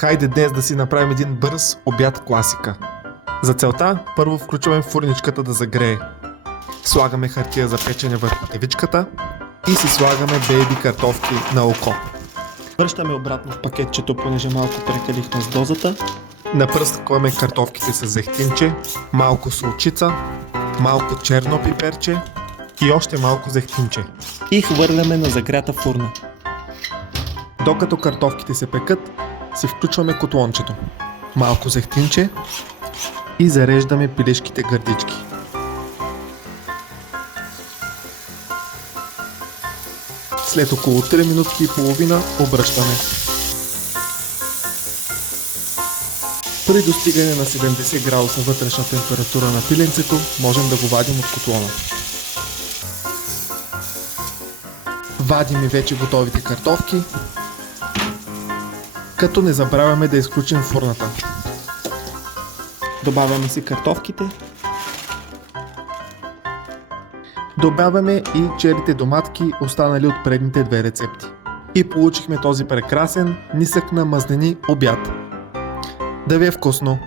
Хайде днес да си направим един бърз обяд класика. За целта първо включваме фурничката да загрее. Слагаме хартия за печене върху тевичката и си слагаме бейби картофки на око. Връщаме обратно в пакетчето, понеже малко прекалихме с дозата. Напръскваме картофките с зехтинче, малко солчица, малко черно пиперче и още малко зехтинче. И хвърляме на загрята фурна. Докато картофките се пекат, си включваме котлончето. Малко зехтинче и зареждаме пилешките гърдички. След около 3 минутки и половина обръщаме. При достигане на 70 градуса вътрешна температура на пиленцето, можем да го вадим от котлона. Вадим и вече готовите картофки, като не забравяме да изключим фурната. Добавяме си картофките. Добавяме и черите доматки, останали от предните две рецепти. И получихме този прекрасен, нисък на мазнини обяд. Да ви е вкусно!